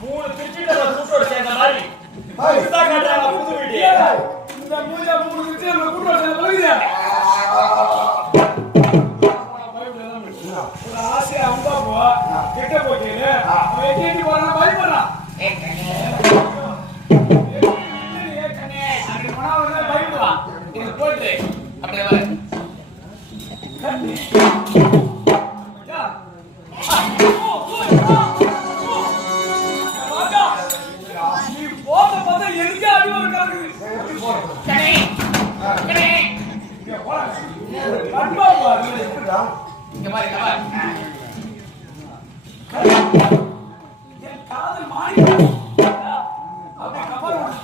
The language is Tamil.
மூணு திருச்சிட்டு கூட்டோட சேர்ந்த மாதிரி புது வீடு இந்த மூணு திருச்சி நம்ம கூட்டோட சேர்ந்த பழகுது ஒரு ஆசை அம்பா போ கிட்ட போட்டீங்க எட்டி போறான் பயப்படுறான் பயப்படுவான் இது போட்டு அப்படியே இங்க பாரு என் காதல் மாறி அப்படியே கபர்